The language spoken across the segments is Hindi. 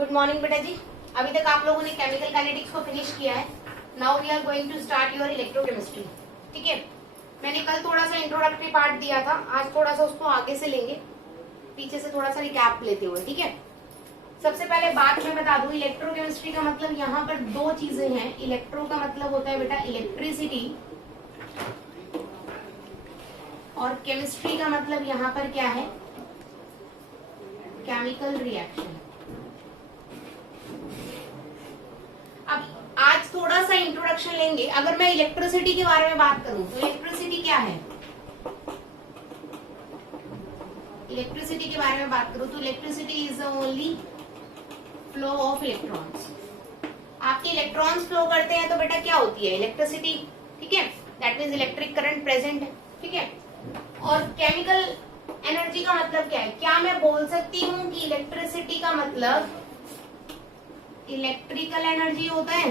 गुड मॉर्निंग बेटा जी। अभी तक आप लोगों ने केमिकल काइनेटिक्स को फिनिश किया है। Now we are going to start your electrochemistry. ठीक है, मैंने कल थोड़ा सा इंट्रोडक्टरी पार्ट दिया था, आज थोड़ा सा उसको आगे से लेंगे, पीछे से थोड़ा सा रिकैप लेते हुए। ठीक है, सबसे पहले बात मैं बता दूं, इलेक्ट्रोकेमिस्ट्री का मतलब यहाँ पर दो चीजें हैं। इलेक्ट्रो का मतलब होता है बेटा इलेक्ट्रिसिटी, और केमिस्ट्री का मतलब यहाँ पर क्या है, केमिकल रिएक्शन। अब आज थोड़ा सा इंट्रोडक्शन लेंगे। अगर मैं इलेक्ट्रिसिटी के बारे में बात करूं तो इलेक्ट्रिसिटी क्या है, इलेक्ट्रिसिटी के बारे में बात करूं तो electricity is the only flow of electrons. आपके इलेक्ट्रॉन्स फ्लो करते हैं तो बेटा क्या होती है, इलेक्ट्रिसिटी। ठीक है, that means electric current present है। ठीक है, और केमिकल एनर्जी का मतलब क्या है, क्या मैं बोल सकती हूँ कि इलेक्ट्रिसिटी का मतलब इलेक्ट्रिकल एनर्जी होता है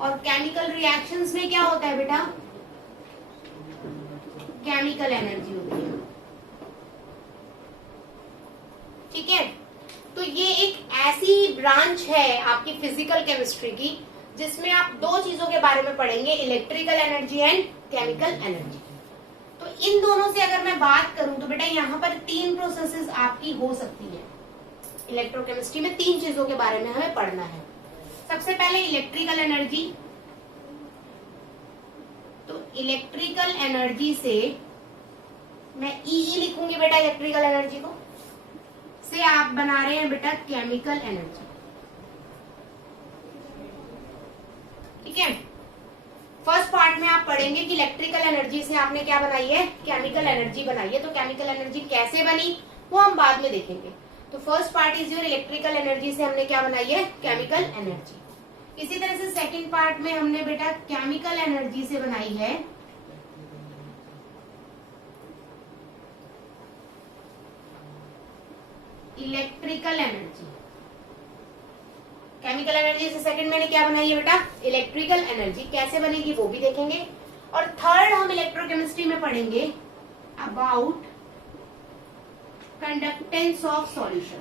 और केमिकल रिएक्शंस में क्या होता है बेटा, केमिकल एनर्जी होती है। ठीक है, तो ये एक ऐसी ब्रांच है आपकी फिजिकल केमिस्ट्री की जिसमें आप दो चीजों के बारे में पढ़ेंगे, electrical energy and chemical energy. तो इन दोनों से अगर मैं बात करूं तो बेटा यहाँ पर तीन प्रोसेसेस आपकी हो सकती है। इलेक्ट्रोकेमिस्ट्री में तीन चीजों के बारे में हमें पढ़ना है। सबसे पहले इलेक्ट्रिकल एनर्जी। तो इलेक्ट्रिकल एनर्जी से मैं ई लिखूंगी बेटा, इलेक्ट्रिकल एनर्जी को से आप बना रहे हैं बेटा केमिकल एनर्जी। ठीक है, फर्स्ट पार्ट में आप पढ़ेंगे कि इलेक्ट्रिकल एनर्जी से आपने क्या बनाई है, केमिकल एनर्जी बनाई है। तो केमिकल एनर्जी कैसे बनी वो हम बाद में देखेंगे। तो first part is your electrical energy से हमने क्या बनाई है, केमिकल एनर्जी। इसी तरह से सेकंड पार्ट में हमने बेटा केमिकल एनर्जी से बनाई है इलेक्ट्रिकल एनर्जी। केमिकल एनर्जी से सेकंड मैंने क्या बनाई है बेटा, इलेक्ट्रिकल एनर्जी। कैसे बनेगी वो भी देखेंगे। और थर्ड हम इलेक्ट्रोकेमिस्ट्री में पढ़ेंगे अबाउट कंडक्टेंस ऑफ सॉल्यूशन।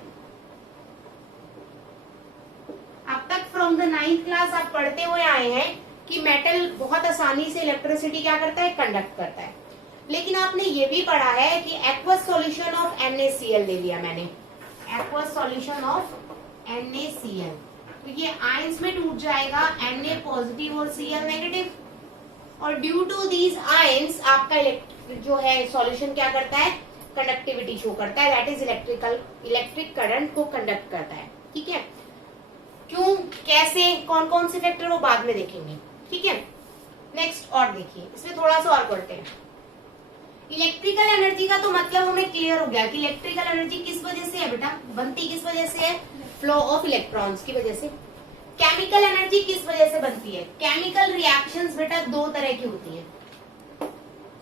अब तक फ्रॉम द 9th क्लास आप पढ़ते हुए आए हैं कि मेटल बहुत आसानी से इलेक्ट्रिसिटी क्या करता है, कंडक्ट करता है। लेकिन आपने ये भी पढ़ा है कि एक्वस सॉल्यूशन ऑफ NaCl ले लिया मैंने, एक्वस सॉल्यूशन ऑफ NaCl, तो ये आयंस में टूट जाएगा, Na पॉजिटिव और Cl नेगेटिव, और ड्यू टू दीज आयंस आपका जो है सॉल्यूशन क्या करता है, कंडक्टिविटी शो करता है, दैट इज इलेक्ट्रिक करंट को कंडक्ट करता है। ठीक है, क्यों, कैसे, कौन कौन से फैक्टर वो बाद में देखेंगे। ठीक है, नेक्स्ट और देखिए, इसमें थोड़ा सा और करते हैं। इलेक्ट्रिकल एनर्जी का तो मतलब हमें क्लियर हो गया कि इलेक्ट्रिकल एनर्जी किस वजह से है बेटा, बनती किस वजह से है, फ्लो ऑफ इलेक्ट्रॉन्स की वजह से। केमिकल एनर्जी किस वजह से बनती है, केमिकल रिएक्शंस बेटा दो तरह की होती है,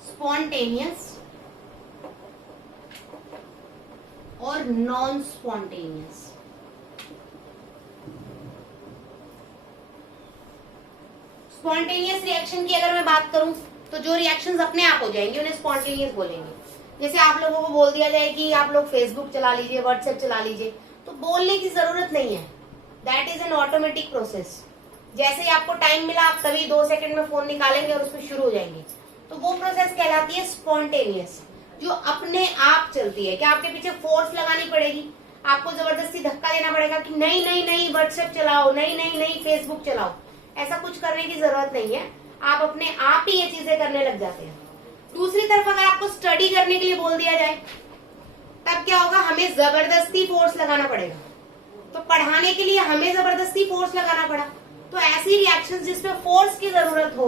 स्पॉन्टेनियस और नॉन स्पॉन्टेनियस। स्पॉन्टेनियस रिएक्शन की अगर मैं बात करूं तो जो रिएक्शंस अपने आप हो जाएंगे उन्हें स्पॉन्टेनियस बोलेंगे। जैसे आप लोगों को बोल दिया जाए कि आप लोग फेसबुक चला लीजिए, व्हाट्सएप चला लीजिए, तो बोलने की जरूरत नहीं है, that is an automatic process. जैसे ही आपको टाइम मिला आप तभी 2 सेकंड में फोन निकालेंगे और उसमें शुरू हो जाएंगे, तो वो प्रोसेस कहलाती है स्पॉन्टेनियस, जो अपने आप चलती है। क्या आपके पीछे फोर्स लगानी पड़ेगी, आपको जबरदस्ती धक्का देना पड़ेगा कि नहीं नहीं नहीं व्हाट्सएप चलाओ, नहीं नहीं नहीं फेसबुक चलाओ, ऐसा कुछ करने की जरूरत नहीं है, आप अपने आप ही ये चीजें करने लग जाते हैं। दूसरी तरफ अगर आपको स्टडी करने के लिए बोल दिया जाए तब क्या होगा, हमें जबरदस्ती फोर्स लगाना पड़ेगा। तो पढ़ाने के लिए हमें जबरदस्ती फोर्स लगाना पड़ा, तो ऐसी रिएक्शंस जिसमें फोर्स की जरूरत हो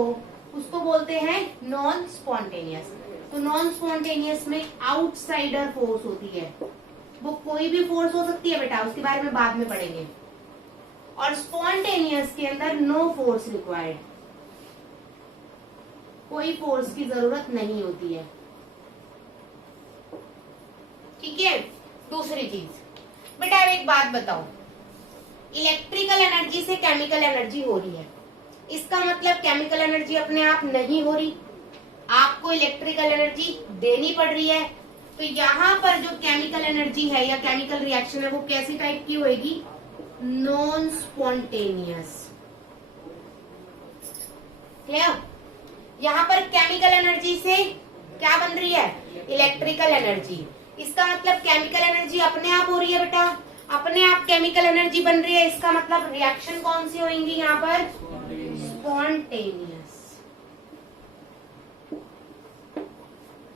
उसको बोलते हैं नॉन स्पॉन्टेनियस। तो नॉन स्पॉन्टेनियस में आउटसाइडर फोर्स होती है, वो कोई भी फोर्स हो सकती है बेटा, उसके बारे में बाद में पढ़ेंगे। और स्पॉन्टेनियस के अंदर नो फोर्स रिक्वायर्ड, कोई फोर्स की जरूरत नहीं होती है। ठीक है, दूसरी चीज बेटा एक बात बताओ, इलेक्ट्रिकल एनर्जी से केमिकल एनर्जी हो रही है, इसका मतलब केमिकल एनर्जी अपने आप नहीं हो रही, आपको इलेक्ट्रिकल एनर्जी देनी पड़ रही है। तो यहाँ पर जो केमिकल एनर्जी है या केमिकल रिएक्शन है वो कैसी टाइप की होगी? Non spontaneous. क्लियर? यहाँ पर केमिकल एनर्जी से क्या बन रही है? Electrical energy. इसका मतलब केमिकल एनर्जी अपने आप हो रही है बेटा, अपने आप केमिकल एनर्जी बन रही है। इसका मतलब रिएक्शन कौन सी होंगी यहाँ पर? स्पॉन्टेनियस।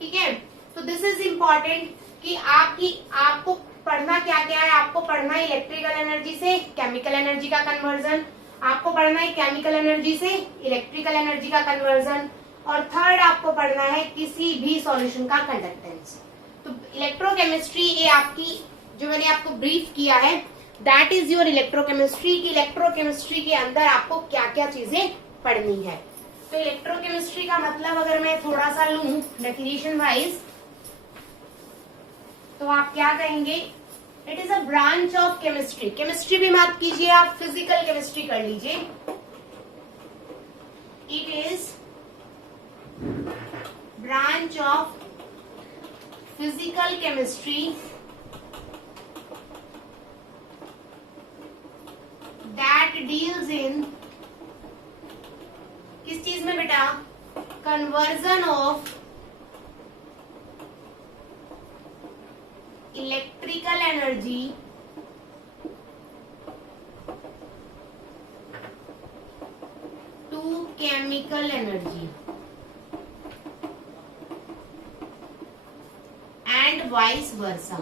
ठीक है, तो दिस इज इंपॉर्टेंट कि आपको पढ़ना क्या क्या है। आपको पढ़ना है इलेक्ट्रिकल एनर्जी से केमिकल एनर्जी का कन्वर्जन, आपको पढ़ना है केमिकल एनर्जी से इलेक्ट्रिकल एनर्जी का कन्वर्जन, और थर्ड आपको पढ़ना है किसी भी सॉल्यूशन का कंडक्टेंस। तो इलेक्ट्रोकेमिस्ट्री ये आपकी जो मैंने आपको ब्रीफ किया है, दैट इज योर इलेक्ट्रोकेमिस्ट्री। की इलेक्ट्रोकेमिस्ट्री के अंदर आपको क्या क्या चीजें पढ़नी है। तो इलेक्ट्रोकेमिस्ट्री का मतलब अगर मैं थोड़ा सा लूं डेफिनेशन वाइज, तो आप क्या कहेंगे? It is a branch of chemistry. Chemistry भी मत कीजिए, आप फिजिकल केमिस्ट्री कर लीजिए। It is branch of physical chemistry that deals in, किस चीज में बेटा? Conversion of electrical energy to chemical energy and vice versa.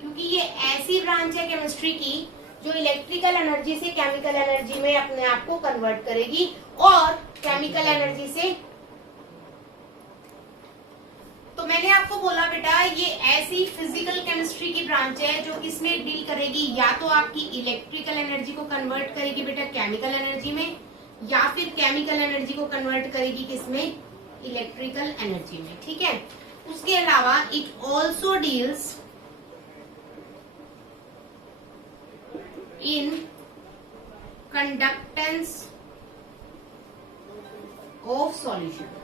क्योंकि ये ऐसी ब्रांच है केमिस्ट्री की जो इलेक्ट्रिकल एनर्जी से केमिकल एनर्जी में अपने आप को कन्वर्ट करेगी और केमिकल एनर्जी से, तो मैंने आपको बोला बेटा ये ऐसी फिजिकल केमिस्ट्री की ब्रांच है जो किसमें डील करेगी? या तो आपकी इलेक्ट्रिकल एनर्जी को कन्वर्ट करेगी बेटा केमिकल एनर्जी में, या फिर केमिकल एनर्जी को कन्वर्ट करेगी किसमें? इलेक्ट्रिकल एनर्जी में। ठीक है, उसके अलावा it also deals in conductance of solution.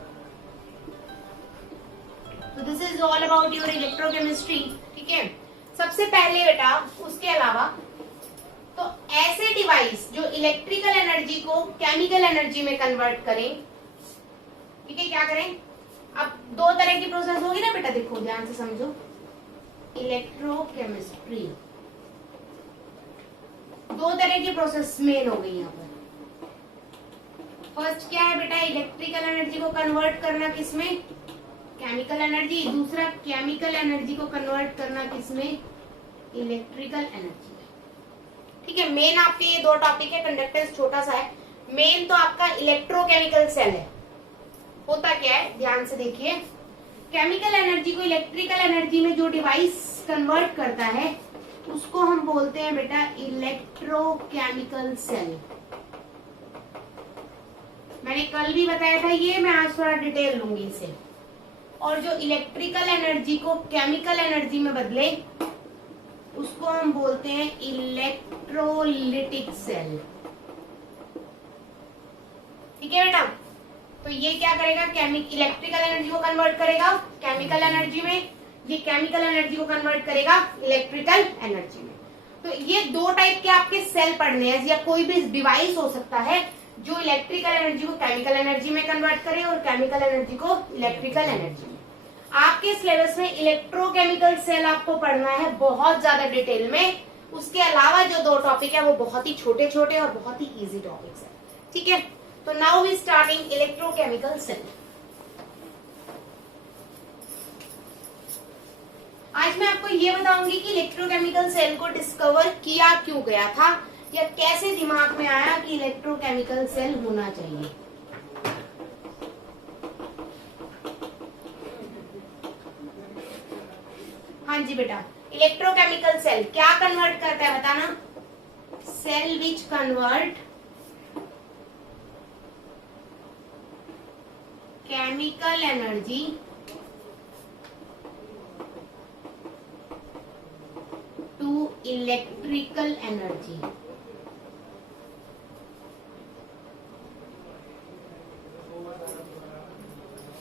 तो this is all about your electrochemistry. ठीक है, सबसे पहले बेटा उसके अलावा तो ऐसे डिवाइस जो इलेक्ट्रिकल एनर्जी को केमिकल एनर्जी में कन्वर्ट करें, ठीक है, क्या करें? अब दो तरह की प्रोसेस होगी ना बेटा, देखो ध्यान से समझो। इलेक्ट्रोकेमिस्ट्री दो तरह की प्रोसेस मेन हो गई यहाँ पर। फर्स्ट क्या है बेटा? इलेक्ट्रिकल एनर्जी को कन्वर्ट करना किसमें? Chemical energy. दूसरा केमिकल एनर्जी को कन्वर्ट करना किसमें? Electrical energy. ठीक है, मेन आपके ये दो टॉपिक है, कंडक्टेंस छोटा सा है। मेन तो आपका इलेक्ट्रोकेमिकल सेल है। होता क्या है ध्यान से देखिए, केमिकल एनर्जी को इलेक्ट्रिकल एनर्जी में जो डिवाइस कन्वर्ट करता है उसको हम बोलते हैं बेटा इलेक्ट्रोकेमिकल सेल। मैंने कल भी बताया था ये, मैं आज थोड़ा डिटेल लूंगी इसे। और जो इलेक्ट्रिकल एनर्जी को केमिकल एनर्जी में बदले उसको हम बोलते हैं इलेक्ट्रोलिटिक सेल। ठीक है बेटा, तो ये क्या करेगा? इलेक्ट्रिकल एनर्जी को कन्वर्ट करेगा केमिकल एनर्जी में, ये केमिकल एनर्जी को कन्वर्ट करेगा इलेक्ट्रिकल एनर्जी में। तो ये दो टाइप के आपके सेल पढ़ने हैं, या कोई भी डिवाइस हो सकता है जो इलेक्ट्रिकल एनर्जी को केमिकल एनर्जी में कन्वर्ट करे और केमिकल एनर्जी को इलेक्ट्रिकल एनर्जी में। आपके सिलेबस में इलेक्ट्रोकेमिकल सेल आपको पढ़ना है बहुत ज्यादा डिटेल में। उसके अलावा जो दो टॉपिक है वो बहुत ही छोटे छोटे और बहुत ही इजी टॉपिक्स है। ठीक है, तो now we starting electrochemical cell. आज मैं आपको ये बताऊंगी कि इलेक्ट्रोकेमिकल सेल को डिस्कवर किया क्यों गया था, या कैसे दिमाग में आया कि इलेक्ट्रोकेमिकल सेल होना चाहिए। हाँ जी बेटा, इलेक्ट्रोकेमिकल सेल क्या कन्वर्ट करता है बताना? Cell which convert chemical energy to electrical energy.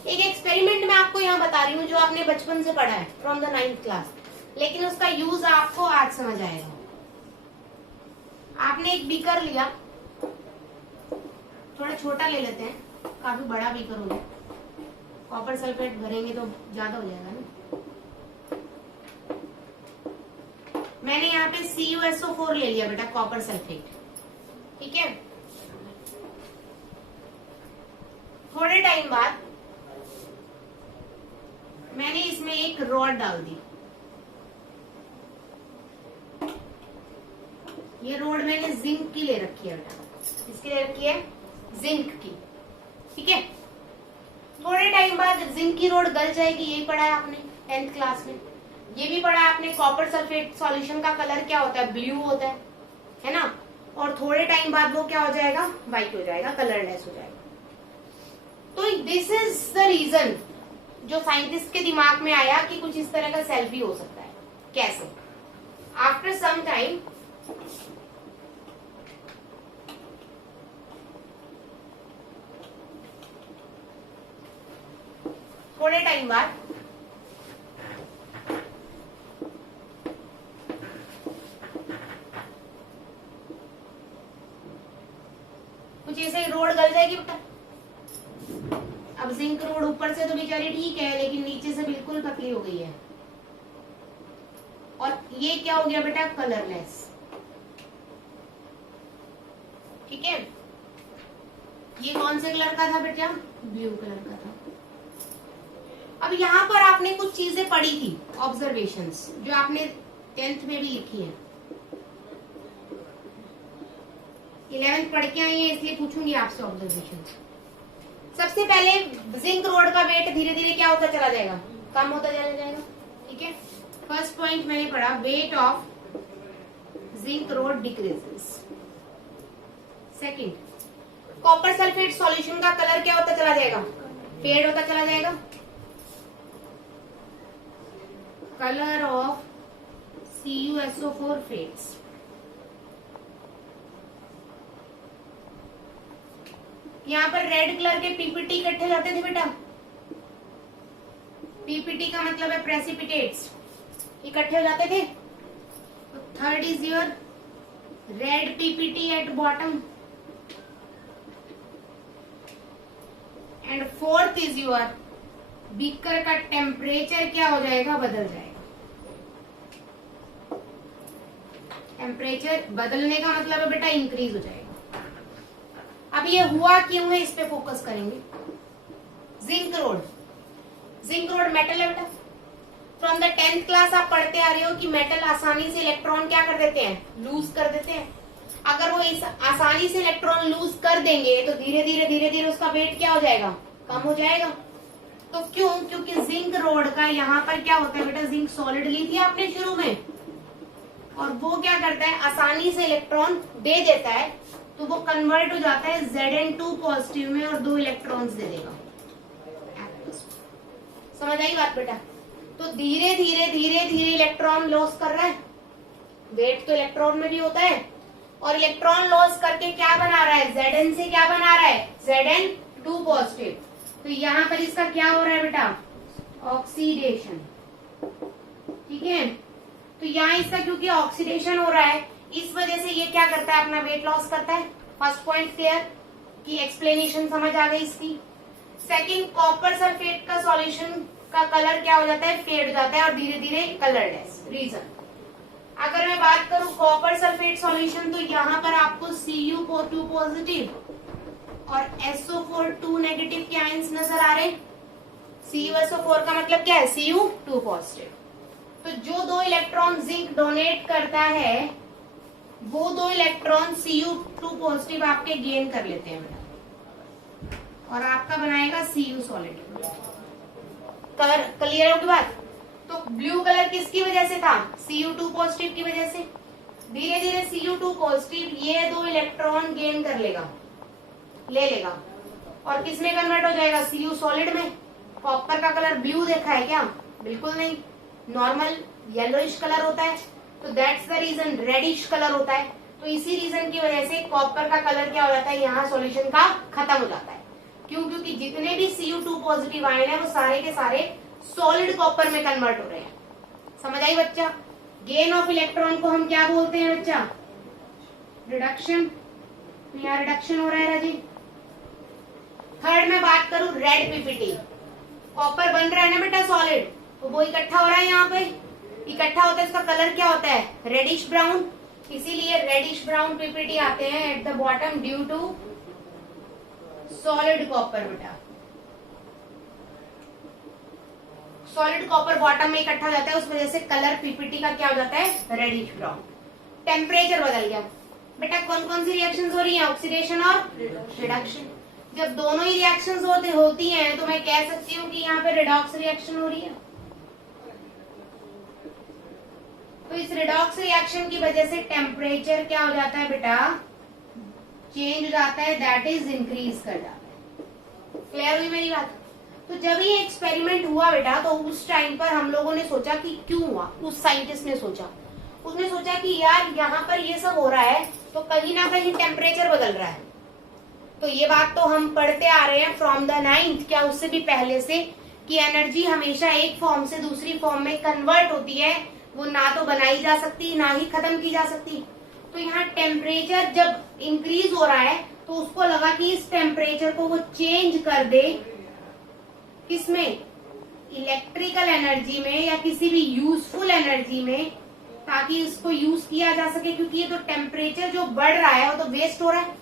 एक एक्सपेरिमेंट में यहाँ बता रही हूँ जो आपने बचपन से पढ़ा है फ्रॉम द 9th क्लास, लेकिन उसका यूज आपको आज समझ आएगा। आपने एक बीकर लिया, थोड़ा छोटा ले लेते हैं, काफी बड़ा बीकर हो गया, कॉपर सल्फेट भरेंगे तो ज्यादा हो जाएगा ना। मैंने यहाँ पे CuSO4 ले लिया बेटा, कॉपर सल्फेट, ठीक है। थोड़े टाइम बाद मैंने इसमें एक रॉड डाल दी। ये रॉड मैंने जिंक की ले रखी है बेटा, इसकी ले रखी है जिंक की, ठीक है। थोड़े टाइम बाद जिंक की रॉड गल जाएगी, यही पढ़ा है आपने 10th क्लास में। ये भी पढ़ा है आपने, कॉपर सल्फेट सॉल्यूशन का कलर क्या होता है, ब्लू होता है ना। और थोड़े टाइम बाद वो क्या हो जाएगा, व्हाइट हो जाएगा, कलरलेस हो जाएगा। तो दिस इज द रीजन जो साइंटिस्ट के दिमाग में आया कि कुछ इस तरह का सेल भी हो सकता है। कैसे? आफ्टर सम टाइम थोड़े टाइम बाद कुछ ऐसे रोड गल जाएगी बेटा। अब जिंक रोड ऊपर से तो बेचारी ठीक है, लेकिन नीचे से बिल्कुल पतली हो गई है, और ये क्या हो गया बेटा, कलरलेस, ठीक है। ये कौन से कलर का था बेटा, ब्लू कलर का था। अब यहाँ पर आपने कुछ चीजें पढ़ी थी, ऑब्जर्वेशंस, जो आपने 10th में भी लिखी है। 11th पढ़ के आई है, इसलिए पूछूंगी आपसे ऑब्जर्वेशंस। सबसे पहले जिंक रोड का वेट धीरे धीरे क्या होता चला जाएगा, कम होता चला जाएगा, ठीक है। फर्स्ट पॉइंट मैंने पढ़ा, weight of zinc road decreases. Second, copper sulphate solution का कलर क्या होता चला जाएगा, फेड होता चला जाएगा। Colour of CuSO4 fades. यहाँ पर रेड कलर के पीपीटी इकट्ठे जाते थे बेटा, पीपीटी का मतलब है प्रेसिपिटेट्स, इकट्ठे हो जाते थे। तो third is your red PPT at bottom, and fourth is your beaker का टेम्परेचर क्या हो जाएगा, बदल जाएगा। टेम्परेचर बदलने का मतलब है बेटा इंक्रीज हो जाएगा। अब ये हुआ क्यों है, इस पे फोकस करेंगे। Zinc road, zinc road metal है बेटा। फ्रॉम द 10th क्लास आप पढ़ते आ रहे हो कि मेटल आसानी से इलेक्ट्रॉन क्या कर देते हैं, लूज कर देते हैं। अगर वो इस आसानी से इलेक्ट्रॉन लूज कर देंगे तो धीरे धीरे उसका वेट क्या हो जाएगा, कम हो जाएगा। तो क्यों, क्योंकि जिंक रोड का यहाँ पर क्या होता है बेटा, जिंक सॉलिड ली थी आपने शुरू में, और वो क्या करता है, आसानी से इलेक्ट्रॉन दे देता है, तो वो कन्वर्ट हो जाता है Zn2 पॉजिटिव में और 2 इलेक्ट्रॉन्स दे देगा। समझ आई बात बेटा? तो धीरे धीरे इलेक्ट्रॉन लॉस कर रहा है, वेट तो इलेक्ट्रॉन में भी होता है, और इलेक्ट्रॉन लॉस करके क्या बना रहा है, Zn से क्या बना रहा है, Zn2 पॉजिटिव। तो यहाँ पर इसका क्या हो रहा है बेटा, ऑक्सीडेशन, ठीक है। तो यहाँ इसका क्योंकि ऑक्सीडेशन हो रहा है, इस वजह से ये क्या करता है, अपना वेट लॉस करता है। फर्स्ट पॉइंट क्लियर, की एक्सप्लेनेशन समझ आ गई इसकी। सेकंड, कॉपर सल्फेट का सॉल्यूशन का कलर क्या हो जाता है, फेड हो जाता है और धीरे धीरे कलरलेस। रीजन, अगर मैं बात करूं कॉपर सल्फेट सॉल्यूशन, तो यहाँ पर आपको Cu2 पॉजिटिव और SO4 2 नेगेटिव के आयंस नजर आ रहे। CuSO4 का मतलब क्या है, Cu2 पॉजिटिव। तो जो 2 इलेक्ट्रॉन जिंक डोनेट करता है, वो 2 इलेक्ट्रॉन Cu2 पॉजिटिव आपके गेन कर लेते हैं बेटा, और आपका बनाएगा Cu सॉलिड। कलर क्लियर होगी बात? तो ब्लू कलर किसकी वजह से था, Cu2 पॉजिटिव की वजह से। धीरे धीरे Cu2 पॉजिटिव ये 2 इलेक्ट्रॉन गेन कर लेगा, ले लेगा, और किस में कन्वर्ट हो जाएगा, Cu सॉलिड में। कॉपर का कलर ब्लू देखा है क्या, बिल्कुल नहीं, नॉर्मल येलोइश कलर होता है। तो that's the reason, reddish colour होता है। तो इसी रीजन की वजह से कॉपर का कलर क्या हो जाता है, यहाँ सॉल्यूशन का खत्म हो जाता है। क्यों? क्योंकि जितने भी Cu2 पॉजिटिव आयन है वो सारे के सारे सॉलिड कॉपर में कन्वर्ट हो रहे हैं। समझ आई बच्चा? गेन ऑफ इलेक्ट्रॉन को हम क्या बोलते हैं बच्चा? रिडक्शन। यहाँ रिडक्शन हो रहा है राजी। थर्ड में बात करूं रेड पीपीटी, कॉपर बन रहा है ना बेटा सॉलिड, तो वो इकट्ठा हो रहा है यहाँ पे, इकट्ठा होता है, इसका कलर क्या होता है? Reddish brown. इसीलिए रेडिश ब्राउन पीपीटी आते हैं at the bottom due to solid copper बेटा। सॉलिड कॉपर बॉटम में इकट्ठा हो जाता है, उस वजह से कलर पीपीटी का क्या हो जाता है? Reddish brown. टेम्परेचर बदल गया बेटा। कौन कौन सी रिएक्शंस हो रही हैं? ऑक्सीडेशन और रिडक्शन। जब दोनों ही रिएक्शंस होती हैं तो मैं कह सकती हूँ कि यहाँ पे रिडॉक्स रिएक्शन हो रही है। तो इस रिडॉक्स रिएक्शन की वजह से टेम्परेचर क्या हो जाता है बेटा? चेंज हो जाता है, दैट इज इंक्रीज कर जाता है। क्लियर हुई मेरी बात? तो जब ये एक्सपेरिमेंट हुआ बेटा तो उस टाइम पर हम लोगों ने सोचा कि क्यों हुआ। उस साइंटिस्ट ने सोचा, उसने सोचा कि यार यहाँ पर ये सब हो रहा है तो कहीं ना कहीं टेम्परेचर बदल रहा है। तो ये बात तो हम पढ़ते आ रहे हैं फ्रॉम द 9th, क्या उससे भी पहले से, कि एनर्जी हमेशा एक फॉर्म से दूसरी फॉर्म में कन्वर्ट होती है, वो ना तो बनाई जा सकती ना ही खत्म की जा सकती। तो यहाँ टेम्परेचर जब इंक्रीज हो रहा है तो उसको लगा कि इस टेम्परेचर को वो चेंज कर दे, किसमें? इलेक्ट्रिकल एनर्जी में या किसी भी यूजफुल एनर्जी में, ताकि इसको यूज किया जा सके। क्योंकि ये तो टेम्परेचर जो बढ़ रहा है वो तो वेस्ट हो रहा है।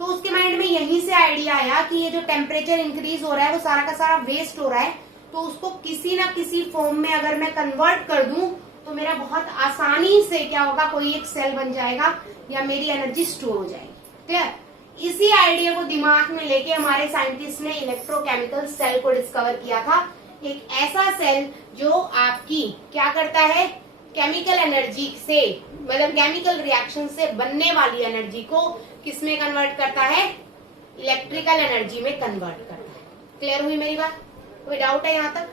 तो उसके माइंड में यहीं से आइडिया आया कि ये जो टेम्परेचर इंक्रीज हो रहा है वो सारा का सारा वेस्ट हो रहा है, तो उसको किसी ना किसी फॉर्म में अगर मैं कन्वर्ट कर दूं तो मेरा बहुत आसानी से क्या होगा? कोई एक सेल बन जाएगा या मेरी एनर्जी स्टोर हो जाएगी। क्लियर? इसी आइडिया को दिमाग में लेके हमारे साइंटिस्ट ने इलेक्ट्रोकेमिकल सेल को डिस्कवर किया था। एक ऐसा सेल जो आपकी क्या करता है? केमिकल एनर्जी से, मतलब केमिकल रिएक्शन से बनने वाली एनर्जी को किसमें कन्वर्ट करता है? इलेक्ट्रिकल एनर्जी में कन्वर्ट करता है। क्लियर हुई मेरी बात? कोई डाउट है यहाँ तक?